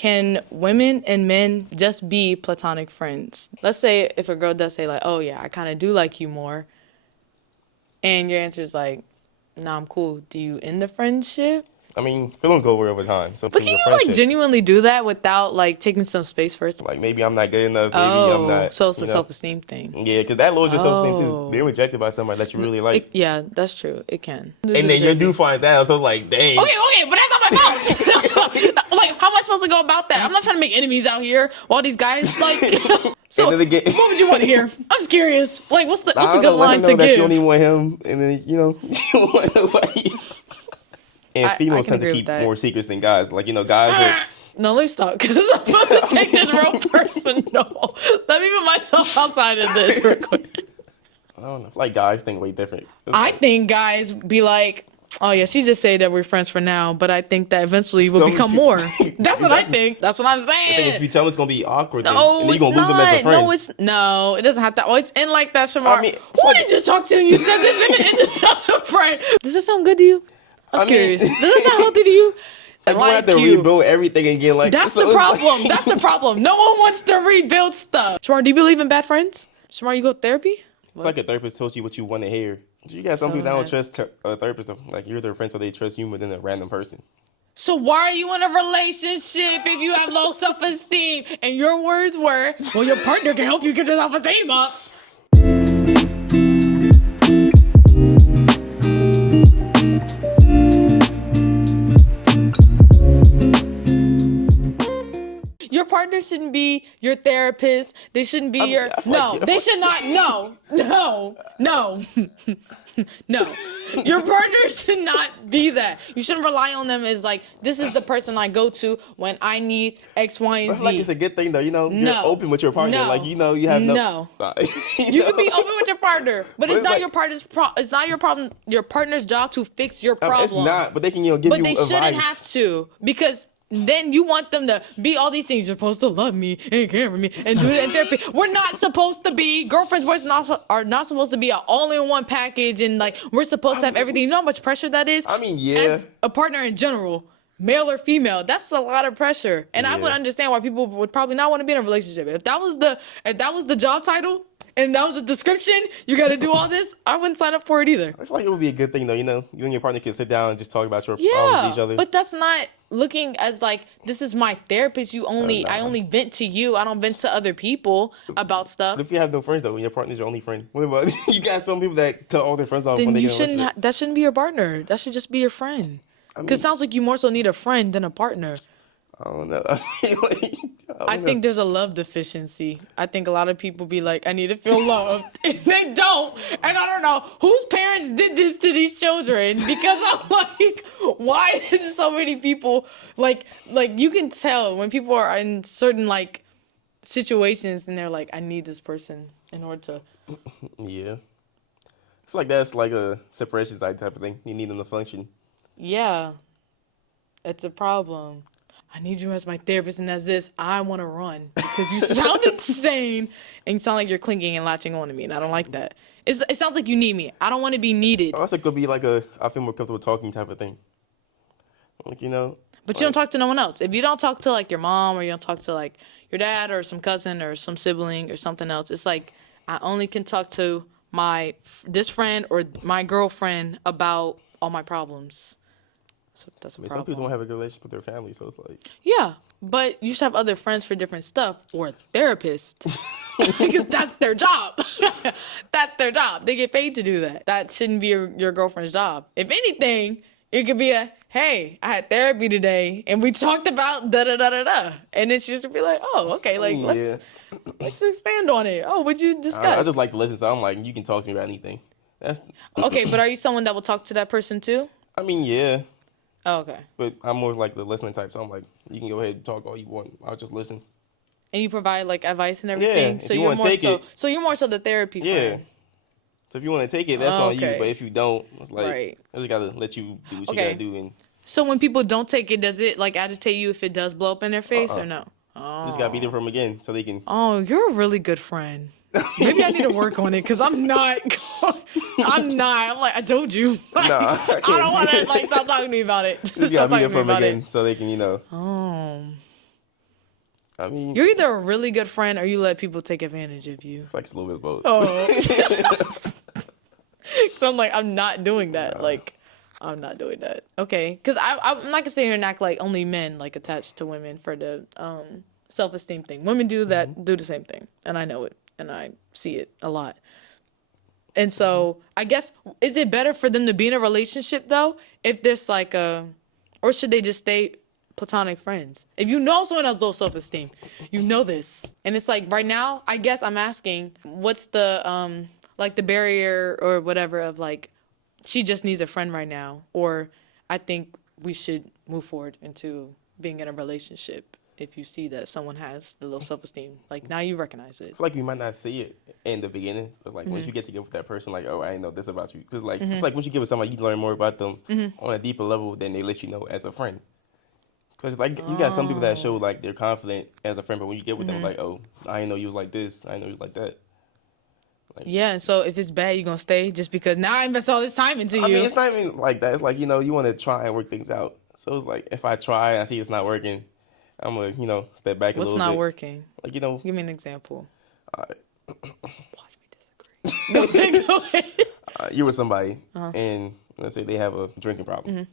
can women and men just be platonic friends? Let's say if a girl does say like, oh yeah, I kind of do like you more. And your answer is like, nah, I'm cool. Do you end the friendship? I mean, feelings go away over time. So But can you like genuinely do that without like taking some space first? Like maybe I'm not good enough. Maybe I'm not. So it's a self-esteem thing. Yeah, because that lowers your self-esteem too. Being rejected by somebody that you really like. Yeah, that's true. It can. And then you do find out. So it's like, dang. Okay, but that's not my fault. Like, how am I supposed to go about that? I'm not trying to make enemies out here. While these guys like. So what would you want to hear? I'm just curious. Like, what's a good line to give? That you only want him, and then you don't want nobody. And females tend to keep more secrets than guys. Like, guys are... No, let's stop, because I'm supposed to take this real personal. Let me put myself outside of this real quick. I don't know. It's like guys think way different. I think guys be like, oh yeah, she just said that we're friends for now, but I think that eventually we'll become more. That's what I think. That's what I'm saying. I think if you tell them it's going to be awkward, and then you're going to lose them as a friend. No, it doesn't have to always end like that, Shamar. I mean, who did you talk to and you said this and it ended as a friend? Does this sound good to you? I'm curious. Does this sound healthy to you? Like you have to rebuild everything again. Like that's the problem. That's the problem. No one wants to rebuild stuff. Shamar, do you believe in bad friends? Shamar, you go to therapy? It's like a therapist tells you what you want to hear. You got some people that don't trust a therapist. Like you're their friend, so they trust you more than a random person. So why are you in a relationship if you have low self-esteem? And your words were, well, your partner can help you get your self-esteem up. Your partner shouldn't be your therapist. They shouldn't be they should not. No. Your partner should not be that. You shouldn't rely on them as like, this is the person I go to when I need X, Y, and Z. Like it's a good thing though, you're open with your partner. Like you have no. You can be open with your partner, but it's not your partner's it's not your problem. Your partner's job to fix your problem. It's not, but they can give you advice. But they shouldn't have to, because then you want them to be all these things. You're supposed to love me and care for me and do it in therapy. We're not supposed to be girlfriends, boyfriends are not supposed to be an all-in-one package, and like we're supposed to have everything. You know how much pressure that is? I mean, yeah. As a partner in general, male or female, that's a lot of pressure. And I would understand why people would probably not want to be in a relationship. If that was the job title and that was the description, you got to do all this, I wouldn't sign up for it either. I feel like it would be a good thing though. You and your partner can sit down and just talk about your problems with each other. But that's not looking as like, this is my therapist. I only vent to you. I don't vent to other people about stuff. If you have no friends though, when your partner's your only friend, what about you got some people that tell all their friends off? Then that shouldn't be your partner. That should just be your friend. Because it sounds like you more so need a friend than a partner. I don't know. I think there's a love deficiency. I think a lot of people be like, I need to feel loved. And they don't. And I don't know whose parents did this to these children. Because I'm like, why is so many people like you can tell when people are in certain like situations and they're like, I need this person in order to. Yeah. I feel like that's like a separation side type of thing. You need them to function. Yeah. It's a problem. I need you as my therapist, and as this, I want to run because you sound insane and you sound like you're clinging and latching on to me, and I don't like that. It sounds like you need me. I don't want to be needed. Also, it could be like I feel more comfortable talking type of thing. Like, But you don't talk to no one else. If you don't talk to like your mom or you don't talk to like your dad or some cousin or some sibling or something else, it's like I only can talk to this friend or my girlfriend about all my problems. So that's a problem. Some people don't have a good relationship with their family, so it's like... Yeah, but you should have other friends for different stuff, or a therapist, because that's their job. That's their job. They get paid to do that. That shouldn't be your girlfriend's job. If anything, it could be hey, I had therapy today, and we talked about da-da-da-da-da. And then she should be like, oh, okay, like, let's expand on it. Oh, what'd you discuss? I just like to listen, so I'm like, you can talk to me about anything. Okay, but are you someone that will talk to that person too? I mean, yeah. Oh, okay. But I'm more like the listening type, so I'm like, you can go ahead and talk all you want. I'll just listen. And you provide like advice and everything? Yeah, so you're more so the therapy friend. Yeah. So if you want to take it, that's on you. But if you don't, it's like, I just got to let you do what you got to do. So when people don't take it, does it like agitate you if it does blow up in their face or no? You just got to be there for them again so they can. Oh, you're a really good friend. Maybe I need to work on it because I'm not. I'm like, I told you. Like, I don't want to stop talking to me about it. Just gotta be there for them again so they can, Oh. I mean, you're either a really good friend or you let people take advantage of you. It's like it's a little bit of both. Oh. So I'm like, I'm not doing that. Nah. Like, I'm not doing that. Okay. Because I'm not going to sit here and act like only men, like, attached to women for the self-esteem thing. Women do that, do the same thing. And I know it. And I see it a lot. And so, I guess, is it better for them to be in a relationship, though, if there's, like, or should they just stay platonic friends? If you know someone has low self-esteem, you know this. And it's like, right now, I guess I'm asking, what's the, like, the barrier or whatever of, like, she just needs a friend right now, or I think we should move forward into being in a relationship if you see that someone has the low self-esteem. Like, now you recognize it. I feel like you might not see it in the beginning, but, like, once you get together with that person, like, oh, I didn't know this about you. Because, like, I feel like once you get with somebody, you learn more about them on a deeper level than they let you know as a friend. Because, like, you got some people that show, like, they're confident as a friend, but when you get with them, like, oh, I didn't know you was like this. I didn't know you was like that. Like, yeah, and so if it's bad, you're going to stay just because now I invest all this time into you. I mean, it's not even like that. It's like, you know, you want to try and work things out. So it's like, if I try and I see it's not working, I'm going to, you know, step back a What's little bit. not working? Like, you know. Give me an example. Watch me disagree. Go ahead. You with somebody, and let's say they have a drinking problem,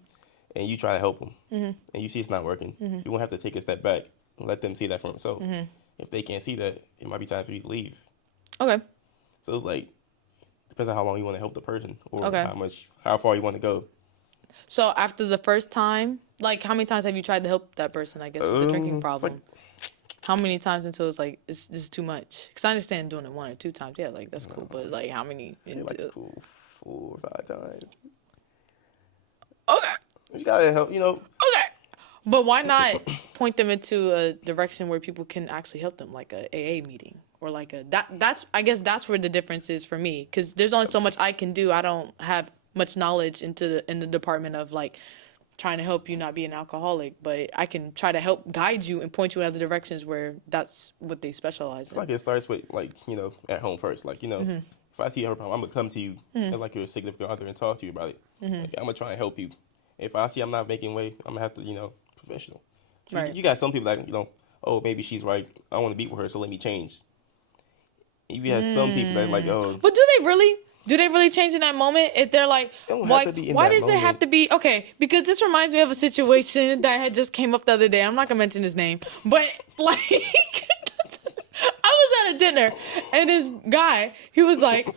and you try to help them, and you see it's not working. You won't have to take a step back and let them see that for themselves. If they can't see that, it might be time for you to leave. Okay. So it's like, depends on how long you want to help the person, or Okay. how far you want to go. So after the first time, like, how many times have you tried to help that person, I guess, with the drinking problem? How many times until it's like, this is too much? Because I understand doing it 1 or 2 times. Yeah, like, that's cool. But, like, how many? Like cool 4 or 5 times. Okay. You gotta help, you know. Okay. But why not point them into a direction where people can actually help them, like a AA meeting? Or like I guess that's where the difference is for me. Because there's only so much I can do. I don't have much knowledge in the department of, like, trying to help you not be an alcoholic, but I can try to help guide you and point you in other directions where that's what they specialize in. Like, it starts with, like, you know, at home first. Like, you know, if I see her problem, I'm going to come to you as, like, your significant other and talk to you about it. Like, I'm going to try and help you. If I see I'm not making way, I'm going to have to, you know, professional. Right. You got some people that, you know, oh, maybe she's right. I want to be with her, so let me change. You have some people that, like, oh. But do they really? Do they really change in that moment? If they're like, why does it have to be? Okay, because this reminds me of a situation that had just came up the other day. I'm not gonna mention his name, but like, I was at a dinner and this guy, he was like,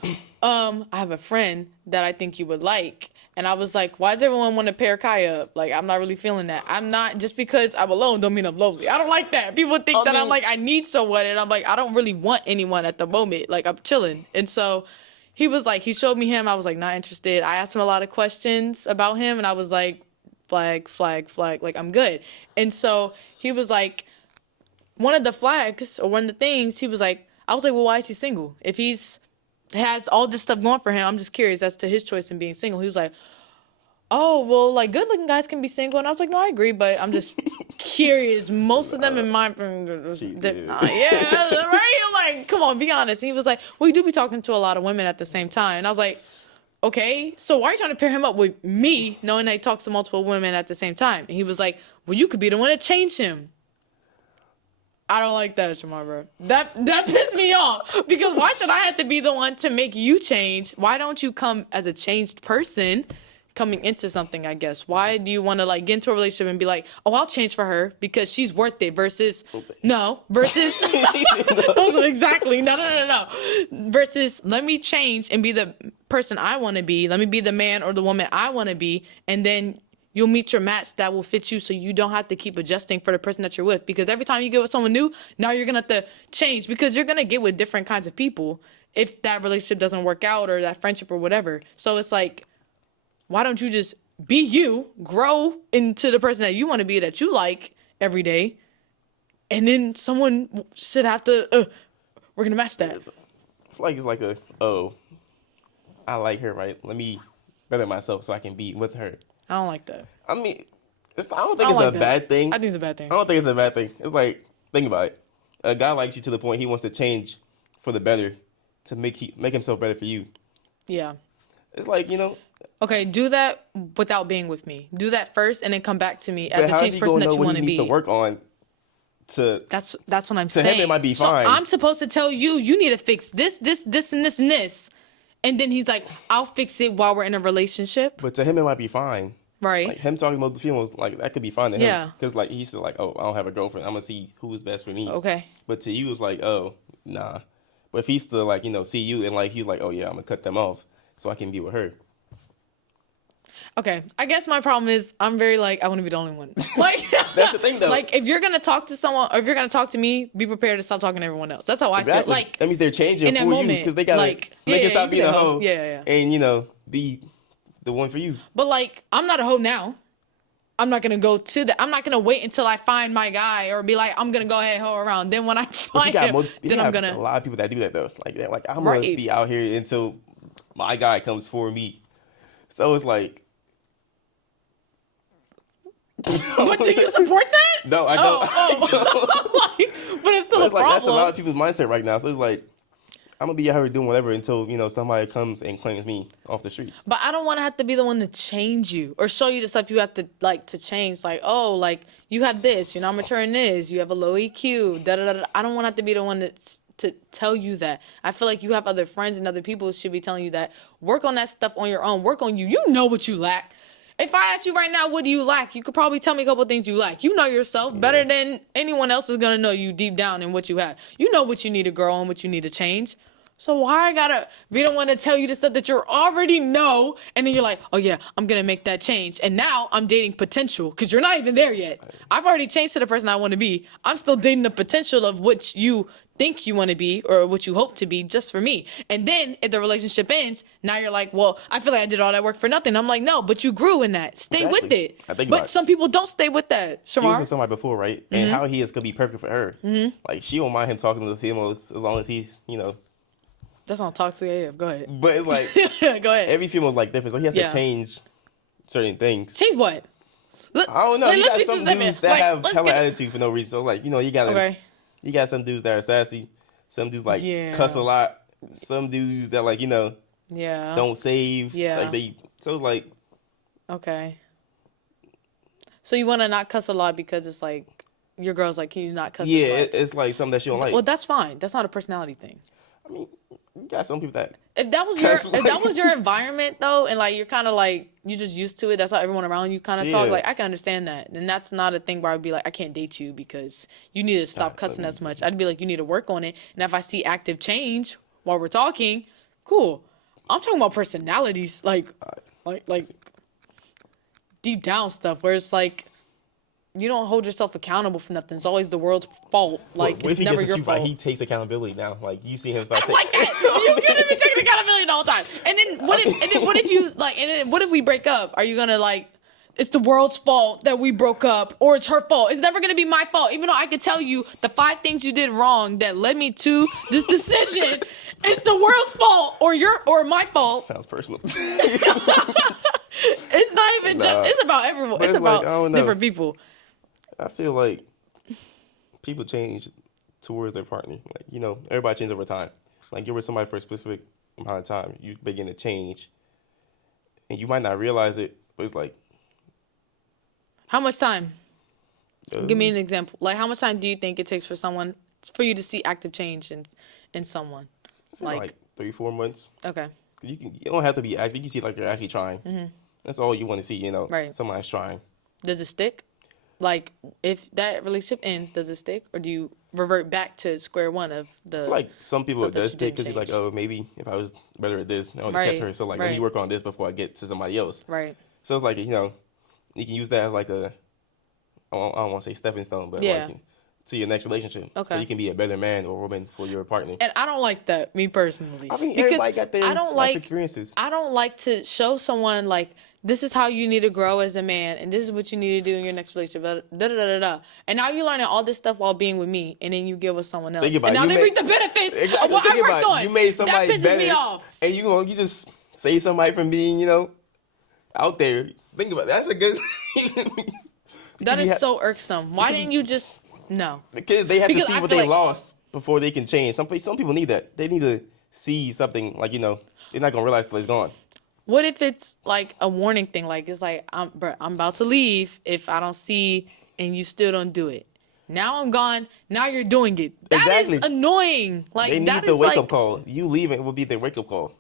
I have a friend that I think you would like. And I was like, why does everyone want to pair Kai up? Like, I'm not really feeling that. I'm not, just because I'm alone don't mean I'm lonely. I don't like that. People think I'm like, I need someone. And I'm like, I don't really want anyone at the moment. Like, I'm chilling. And so he was like, he showed me him. I was like, not interested. I asked him a lot of questions about him. And I was like, flag, flag, flag. Like, I'm good. And so he was like, one of the flags or one of the things, he was like, I was like, well, why is he single? If has all this stuff going for him, I'm just curious as to his choice in being single. He was like, oh, well, like, good-looking guys can be single. And I was like, no, I agree, but I'm just curious. Most of them in my... yeah, right? Like, come on, be honest. And he was like, well, you do be talking to a lot of women at the same time. And I was like, okay, so why are you trying to pair him up with me, knowing that he talks to multiple women at the same time? And he was like, well, you could be the one to change him. I don't like that, Shamar, bro. That pissed me off. Because why should I have to be the one to make you change? Why don't you come as a changed person coming into something, I guess? Why do you want to, like, get into a relationship and be like, oh, I'll change for her because she's worth it versus, no. Exactly. No. Versus, let me change and be the person I want to be. Let me be the man or the woman I want to be. And then you'll meet your match that will fit you so you don't have to keep adjusting for the person that you're with. Because every time you get with someone new, now you're going to have to change because you're going to get with different kinds of people if that relationship doesn't work out or that friendship or whatever. So it's like, why don't you just be you, grow into the person that you want to be, that you like every day, and then someone should have to, we're going to match that. I feel like it's like I like her, right? Let me better myself so I can be with her. I don't like that. I mean, I don't think it's a bad thing. I think it's a bad thing. I don't think it's a bad thing. It's like, think about it. A guy likes you to the point he wants to change for the better to make himself better for you. Yeah. It's like, you know. Okay, do that without being with me. Do that first and then come back to me as a changed person that you want to be. He needs to work on to That's what I'm to saying. him it might be so fine. I'm supposed to tell you, you need to fix this, this, this, and this, and this. And then he's like, I'll fix it while we're in a relationship. But to him it might be fine. Right. Like him talking about the females, like that could be fine to him. Yeah. Because like he's still like, oh, I don't have a girlfriend. I'm gonna see who is best for me. Okay. But to you it's like, oh, nah. But if he's still like, see you and like he's like, oh yeah, I'm gonna cut them off so I can be with her. Okay. I guess my problem is I'm very like, I want to be the only one. Like That's the thing though. Like if you're gonna talk to someone or if you're gonna talk to me, be prepared to stop talking to everyone else. That's how I feel. Like that means they're changing in that for you moment, because they gotta like, they can yeah, stop you being be a the hoe. hoe. Yeah. And be the one for you. But like, I'm not a hoe now. I'm not gonna go to that. I'm not gonna wait until I find my guy or be like, I'm gonna go ahead and hoe around. Then when I find him, then I'm gonna. A lot of people that do that though. Like that. Like I'm Right. gonna be out here until my guy comes for me. So it's like. What, do you support that? No, I don't. Like, but it's still a It's like problem. that's a lot of people's mindset right now. So it's like I'm gonna be out here doing whatever until somebody comes and claims me off the streets. But I don't want to have to be the one to change you or show you the stuff you have to like to change. Like, oh, like you have this, you're not mature in this, you have a low EQ. Da da da. I don't want to have to be the one that's to tell you that. I feel like you have other friends and other people should be telling you that. Work on that stuff on your own. Work on you. You know what you lack. If I ask you right now, what do you lack? You could probably tell me a couple of things you lack. You know yourself better than anyone else is going to know you deep down and what you have. You know what you need to grow and what you need to change. So why I gotta be the one to tell you the stuff that you already know, and then you're like, oh yeah, I'm gonna make that change. And now I'm dating potential, because you're not even there yet. I've already changed to the person I want to be. I'm still dating the potential of what you think you want to be or what you hope to be just for me. And then if the relationship ends, now you're like, well, I feel like I did all that work for nothing. I'm like, no, but you grew in that. Stay with it. But some people don't stay with that. He was Shamar? with somebody before, right? And how he is could be perfect for her. Like she won't mind him talking to the females as long as he's, That's not toxic AF. Go ahead. But it's like Go ahead. every female's like different, so he has to change certain things. Change what? I don't know. Like, You let's got be some specific. dudes that Like, have let's hella get- attitude for no reason. So like, you got some dudes that are sassy. Some dudes like cuss a lot. Some dudes that like, Yeah. don't save. Yeah. Like so it's like Okay. So you want to not cuss a lot because it's like your girl's like, can you not cuss as much? it's like something that she don't like. Well, that's fine. That's not a personality thing. I mean, you got some people that If that was your environment though, and like you're kind of like you just used to it, that's how everyone around you kind of talk. Yeah. Like I can understand that, and that's not a thing where I'd be like, I can't date you because you need to stop cussing as much. I'd be like, you need to work on it. And if I see active change while we're talking, cool. I'm talking about personalities, like deep down stuff where it's like you don't hold yourself accountable for nothing. It's always the world's fault. Like what if it's he never gets your with you, fault. but he takes accountability now? Like you see him start I don't like that. You couldn't be taking accountability the whole time. And then what if you like? And then what if we break up? Are you gonna like? It's the world's fault that we broke up, or it's her fault. It's never gonna be my fault, even though I could tell you the 5 things you did wrong that led me to this decision. It's the world's fault, or my fault. Sounds personal. It's not even just. It's about everyone. But It's it's like, about I don't know. different people. I feel like people change towards their partner. Like, everybody changes over time. Like, you're with somebody for a specific amount of time. You begin to change. And you might not realize it, but it's like... How much time? Give me an example. Like, how much time do you think it takes for you to see active change in someone? Like 3-4 months. Okay. You don't have to be active. You can see like they're actually trying. That's all you want to see, Right. Somebody's trying. Does it stick? Like, if that relationship ends, does it stick? Or do you revert back to square one of the... I feel like some people stuff it that does you stick didn't because you're like, change? oh, maybe if I was better at this, I only Right, kept her. So, like, let me right. work on this before I get to somebody else. Right. So, it's like, you can use that as like I don't want to say stepping stone, but Yeah. like to your next relationship. So Okay. you can be a better man or woman for your partner. And I don't like that, me personally. I mean, Because everybody got their I don't life like experiences. I don't like to show someone like this is how you need to grow as a man, and this is what you need to do in your next relationship. Da, da, da, da, da. And now you're learning all this stuff while being with me, and then you get with someone else. Think about And it. now You they made- reap the benefits Exactly. of what Think I about worked it. on. You made somebody that pisses better, me off. and you just save somebody from being, out there. Think about it. That's a good. That is so irksome. Why didn't you just no? Because they have Because to I see what feel they like- lost before they can change. Some people need that. They need to see something like they're not gonna realize till it's gone. What if it's like a warning thing? Like it's like I'm about to leave if I don't see and you still don't do it. Now I'm gone. Now you're doing it. That Exactly. is annoying. Like, They need that the is wake like, up call. You leaving will be the wake up call.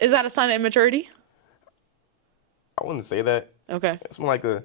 is that a sign of immaturity? I wouldn't say that. Okay. It's more like a.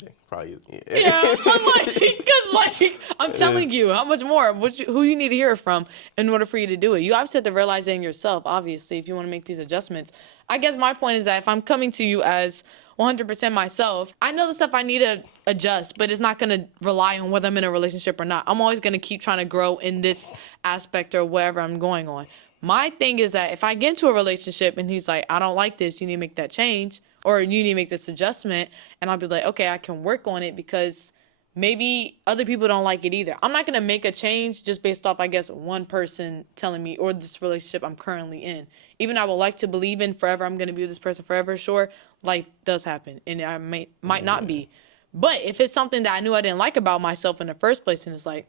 Yeah, probably. Yeah, I'm like, because like I'm telling you, how much more? Who you need to hear it from in order for you to do it? You obviously have to realize it in yourself. Obviously, if you want to make these adjustments, I guess my point is that if I'm coming to you as 100% myself, I know the stuff I need to adjust, but it's not going to rely on whether I'm in a relationship or not. I'm always going to keep trying to grow in this aspect or wherever I'm going on. My thing is that if I get into a relationship and he's like, I don't like this, you need to make that change, or you need to make this adjustment, and I'll be like, okay, I can work on it because maybe other people don't like it either. I'm not going to make a change just based off, I guess, one person telling me, or this relationship I'm currently in. Even I would like to believe in forever, I'm going to be with this person forever, sure, life does happen, and I might not be. But if it's something that I knew I didn't like about myself in the first place, and it's like,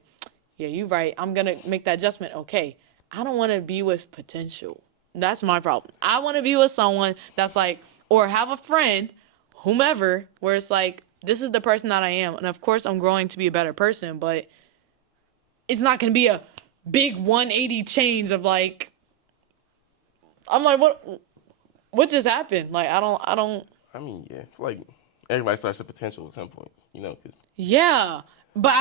yeah, you're right, I'm going to make that adjustment, okay. I don't want to be with potential. That's my problem. I want to be with someone that's like, or have a friend, whomever, where it's like, this is the person that I am. And of course, I'm growing to be a better person, but it's not going to be a big 180 change of like, I'm like, what just happened? Like, I don't. I mean, yeah, it's like everybody starts with potential at some point, you know, because. Yeah. But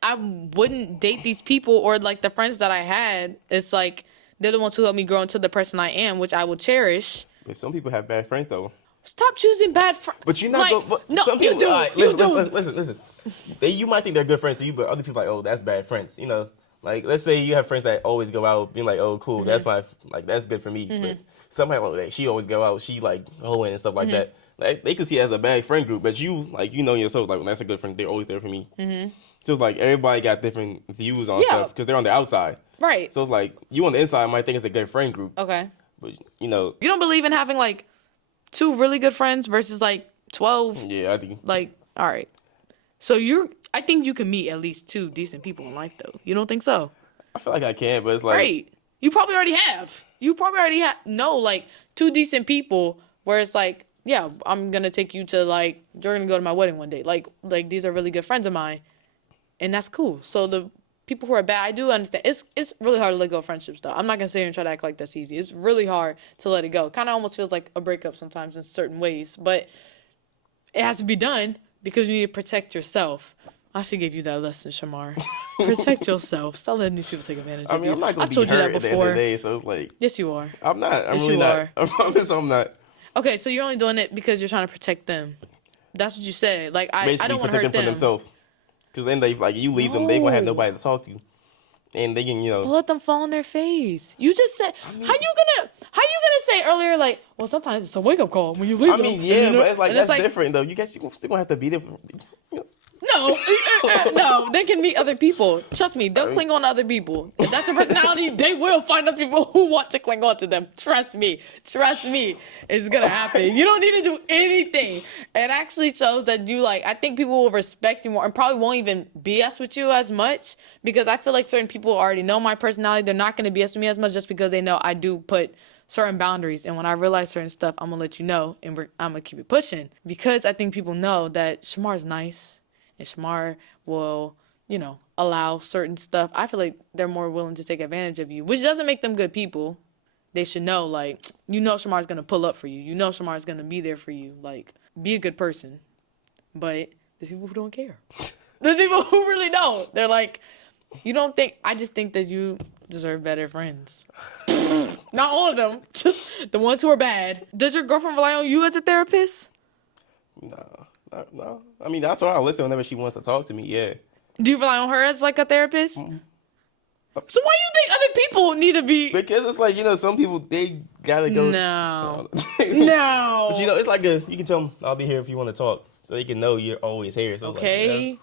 I wouldn't date these people, or like the friends that I had. It's like, they're the ones who helped me grow into the person I am, which I will cherish. But some people have bad friends, though. Stop choosing bad friends. But you're not like, no, some people, you do. Right, listen. You might think they're good friends to you, but other people like, oh, that's bad friends. You know, like let's say you have friends that always go out, being like, oh, cool, that's that's good for me. But somebody like she always go out, she like hoeing and stuff like that. Like they could see it as a bad friend group, but you like yourself, like when that's a good friend, they're always there for me. So it's like everybody got different views on stuff because they're on the outside. Right. So it's like you on the inside might think it's a good friend group. Okay. But you know. You don't believe in having like 2 really good friends versus like 12? Yeah, I do. Like, all right. So I think you can meet at least 2 decent people in life though. You don't think so? I feel like I can, but it's like. Right. You probably already have. You probably already know like 2 decent people where it's like, yeah, I'm going to take you to like, you're going to go to my wedding one day. Like these are really good friends of mine. And that's cool. So the people who are bad, I do understand. It's really hard to let go of friendships, though. I'm not going to sit here and try to act like that's easy. It's really hard to let it go. Kind of almost feels like a breakup sometimes in certain ways. But it has to be done because you need to protect yourself. I should give you that lesson, Shamar. Protect yourself. Stop letting these people take advantage of you. I'm not going to be told you hurt that at the end of before. the day, so it's like. Yes, you are. I'm not. I'm Yes, really you not. are. I promise I'm not. Okay, so you're only doing it because you're trying to protect them. That's what you said. Like, I don't want to hurt them. Basically, protect them from themselves. Because then they like you leave them, they gonna have nobody to talk to, and they can But let them fall on their face. You just said how you gonna say earlier like, well, sometimes it's a wake up call when you leave them. Yeah, but it's like that's different though. You guys still gonna have to be there. No, they can meet other people. Trust me, they'll cling on to other people. If that's a personality, they will find other people who want to cling on to them. Trust me, it's gonna happen. You don't need to do anything. It actually shows that you I think people will respect you more and probably won't even BS with you as much because I feel like certain people already know my personality. They're not gonna BS with me as much just because they know I do put certain boundaries, and when I realize certain stuff, I'm gonna let you know, and I'm gonna keep it pushing because I think people know that Shamar's nice. And Shamar will, allow certain stuff. I feel like they're more willing to take advantage of you, which doesn't make them good people. They should know, Shamar's going to pull up for you. You know Shamar's going to be there for you. Be a good person. But there's people who don't care. There's people who really don't. They're like, I just think that you deserve better friends. Not all of them. Just the ones who are bad. Does your girlfriend rely on you as a therapist? No. I mean, that's why I listen whenever she wants to talk to me. Yeah. Do you rely on her as a therapist? So why do you think other people need to be? Because it's like some people they gotta go. No. But it's like you can tell them I'll be here if you want to talk, so they can know you're always here. So okay.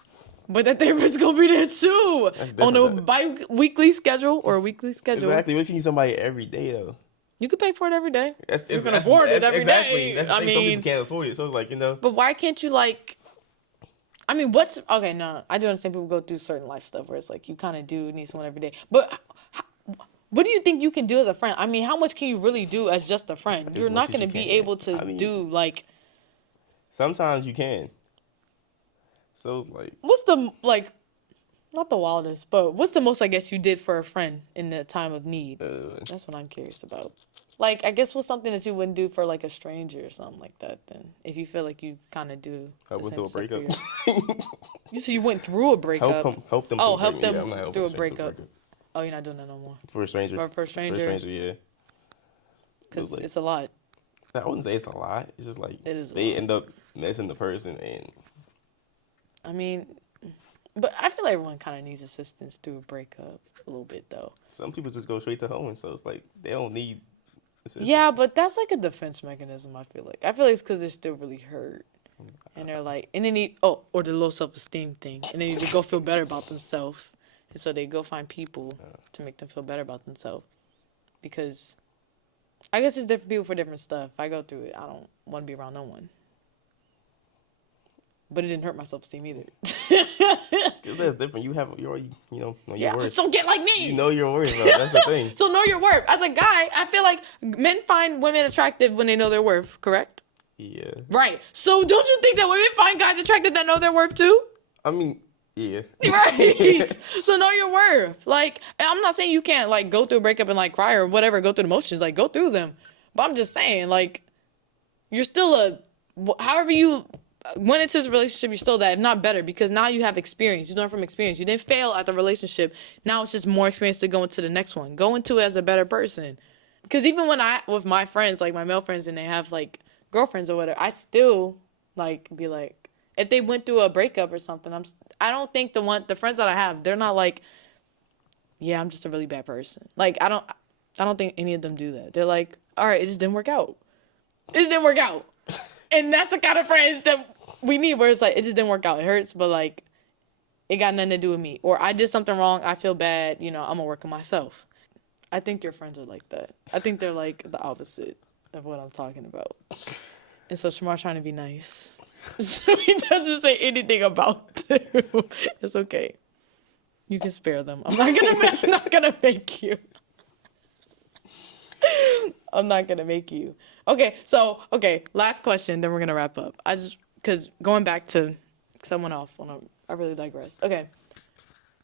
But that therapist's gonna be there too on a bi-weekly schedule or a weekly schedule. Exactly. What if you need somebody every day though? You could pay for it every day. You can afford it every day. That's the thing. Some people can't afford it, so it's But why can't you okay? No, I do understand people go through certain life stuff where it's like you kind of do need someone every day. But what do you think you can do as a friend? I mean, how much can you really do as just a friend? You're not going to be able to do Sometimes you can. So it's like, what's the, like, not the wildest, but what's the most, I guess, you did for a friend in the time of need? That's what I'm curious about. Like, I guess what's something that you wouldn't do for, like, a stranger or something like that, then, if you feel like you kind of do. I went through a breakup. You went through a breakup. Help them. Oh, through help them yeah, I'm not through a helping breakup. Oh, you're not doing that no more. For a stranger. Or for a stranger, yeah. because like, it's a lot. I wouldn't say it's a lot. It's just like It is they end up messing the person, and I mean, but I feel like everyone kind of needs assistance through a breakup a little bit, though. some people just go straight to hoeing, so it's like they don't need assistance. Yeah, but that's like a defense mechanism, I feel like. I feel like it's because they're still really hurt. And they're like, and then or the low self-esteem thing. And then they go feel better about themselves. And so they go find people to make them feel better about themselves. Because I guess it's different people for different stuff. I go through it. I don't want to be around no one. But it didn't hurt my self-esteem either. Because that's different. You already, know your worth. So get like me. You know your worth, bro. That's the thing. So know your worth. As a guy, I feel like men find women attractive when they know their worth, correct? Yeah. Right. So don't you think that women find guys attractive that know their worth too? I mean, yeah. Right. So know your worth. Like, I'm not saying you can't, like, go through a breakup and, like, cry or whatever, go through the motions. Like, go through them. But I'm just saying, like, you're still however you went into this relationship, you're still that, if not better, because now you have experience. You learn from experience. You didn't fail at the relationship. Now it's just more experience to go into the next one. Go into it as a better person. Because even when with my friends, like, my male friends, and they have, like, girlfriends or whatever, I still, like, be like, if they went through a breakup or something, I don't think the friends that I have, they're not like, yeah, I'm just a really bad person. Like, I don't think any of them do that. They're like, all right, it just didn't work out. It just didn't work out. And that's the kind of friends that we need, where it's like, it just didn't work out. It hurts, but, like, it got nothing to do with me. Or I did something wrong, I feel bad, I'm gonna work on myself. I think your friends are like that. I think they're like the opposite of what I'm talking about. And so Shamar's trying to be nice. So he doesn't say anything about them. It's okay. You can spare them. I'm not gonna make you. I'm not gonna make you. Okay, last question, then we're gonna wrap up. Because going back to someone else, I really digressed. Okay.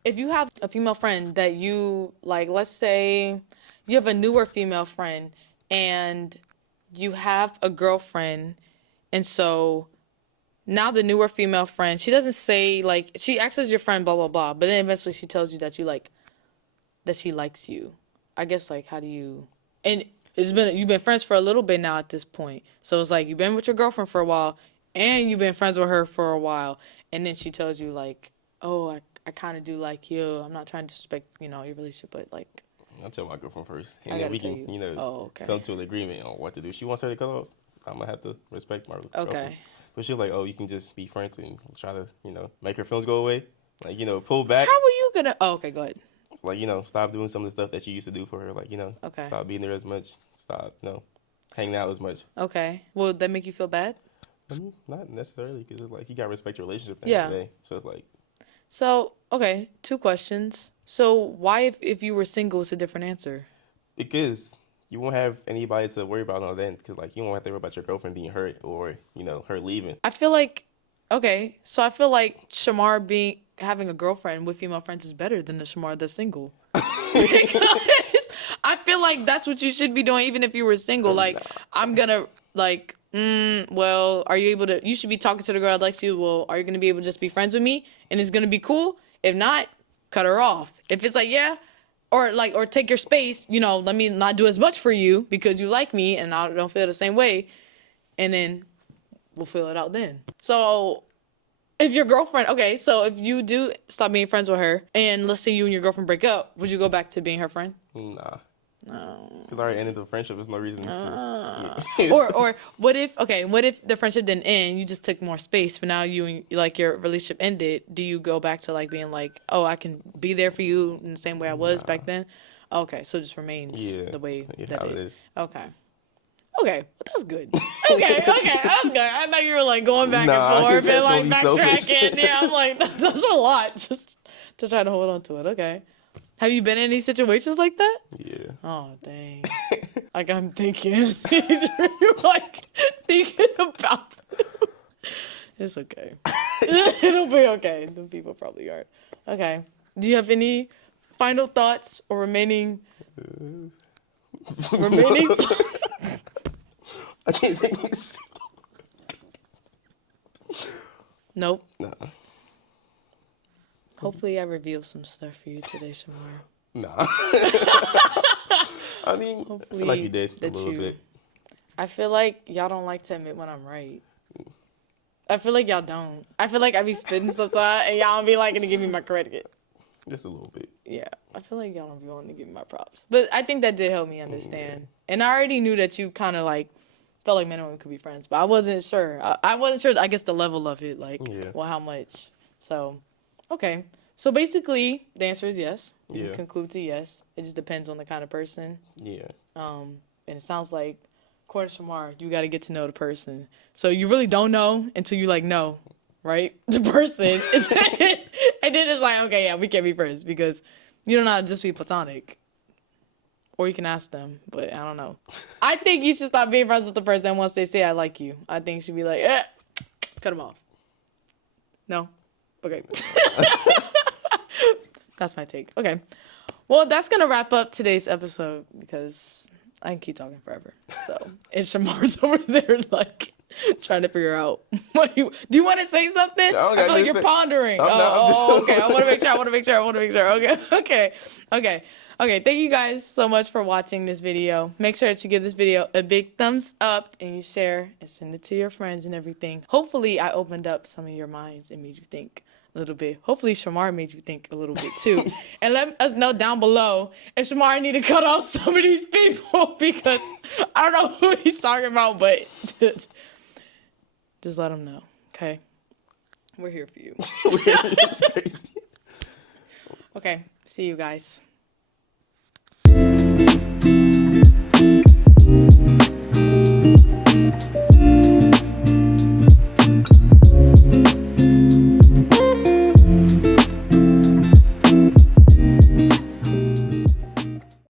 If you have a female friend that you, like, let's say you have a newer female friend and you have a girlfriend, and so now the newer female friend, she doesn't say, like, she acts as your friend, blah, blah, blah, but then eventually she tells you that that she likes you. I guess, like, how do you, and you've been friends for a little bit now at this point. So it's like, you've been with your girlfriend for a while, and you've been friends with her for a while, and then she tells you, like, oh, I kind of do like you. I'm not trying to disrespect, your relationship, but, like, I'll tell my girlfriend first, and then we can, come to an agreement on what to do. She wants her to cut off, I'm gonna have to respect my girlfriend. But she's like, oh, you can just be friends and try to, make her feelings go away. Like, pull back. How are you gonna? Oh, okay, go ahead. It's like, stop doing some of the stuff that you used to do for her. Like, Okay. Stop being there as much. Stop, hanging out as much. Okay. Will that make you feel bad? Not necessarily, because it's like, you gotta respect your relationship at the end of the day. So it's like. So, okay, 2 questions. So why, if you were single, it's a different answer? Because you won't have anybody to worry about all that, because, like, you won't have to worry about your girlfriend being hurt or, her leaving. I feel like, okay, so I feel like Shamar having a girlfriend with female friends is better than the Shamar that's single. Because I feel like that's what you should be doing, even if you were single. Like, I'm gonna, like, well, are you able to, you should be talking to the girl that likes you. Well, are you going to be able to just be friends with me? And it's going to be cool? If not, cut her off. If it's like, yeah, or take your space, let me not do as much for you because you like me and I don't feel the same way. And then we'll fill it out then. So if your girlfriend, okay, so if you do stop being friends with her and let's say you and your girlfriend break up, would you go back to being her friend? Nah. No. Because I already ended the friendship. There's no reason to. Or what if the friendship didn't end? You just took more space, but now your relationship ended. Do you go back to, like, being like, oh, I can be there for you in the same way I was back then? Okay, so it just remains the way that it is. Okay, well, that's good. Okay, that's good. I thought you were, like, going back and forth and, like, backtracking. Yeah, I'm like, that's a lot just to try to hold on to it. Okay. Have you been in any situations like that? Yeah. Oh, dang. Like, I'm thinking. You're, like, thinking about them. It's okay. It'll be okay. The people probably are. Okay. Do you have any final thoughts or remaining? I can't think of this. Nope. Nah. Hopefully, I reveal some stuff for you today, Shamar. Nah. I mean, I feel like you did a little bit. I feel like y'all don't like to admit when I'm right. I feel like y'all don't. I feel like I be spitting sometimes and y'all don't be liking to give me my credit. Just a little bit. Yeah, I feel like y'all don't be wanting to give me my props. But I think that did help me understand. Yeah. And I already knew that you kind of like felt like men and women could be friends, but I wasn't sure. I wasn't sure, I guess, the level of it, like, well, how much. So, okay. So basically, the answer is yes. Yeah. You conclude to yes. It just depends on the kind of person. Yeah. And it sounds like, according to Shamar, you got to get to know the person. So you really don't know until you, like, know, right? The person. And then it's like, okay, yeah, we can't be friends because you don't know how to just be platonic. Or you can ask them, but I don't know. I think you should stop being friends with the person once they say I like you. I think you should be like, cut them off. No? Okay. That's my take. Okay. Well, that's going to wrap up today's episode because I can keep talking forever. So, and Shamar's over there, like, trying to figure out what do you want to say something? I feel like you're pondering. Okay. I want to make sure. Okay. Thank you guys so much for watching this video. Make sure that you give this video a big thumbs up and you share and send it to your friends and everything. Hopefully, I opened up some of your minds and made you think a little bit. Hopefully, Shamar made you think a little bit too. And let us know down below if Shamar need to cut off some of these people because I don't know who he's talking about, but just let him know, okay? We're here for you. It's crazy. Okay, see you guys.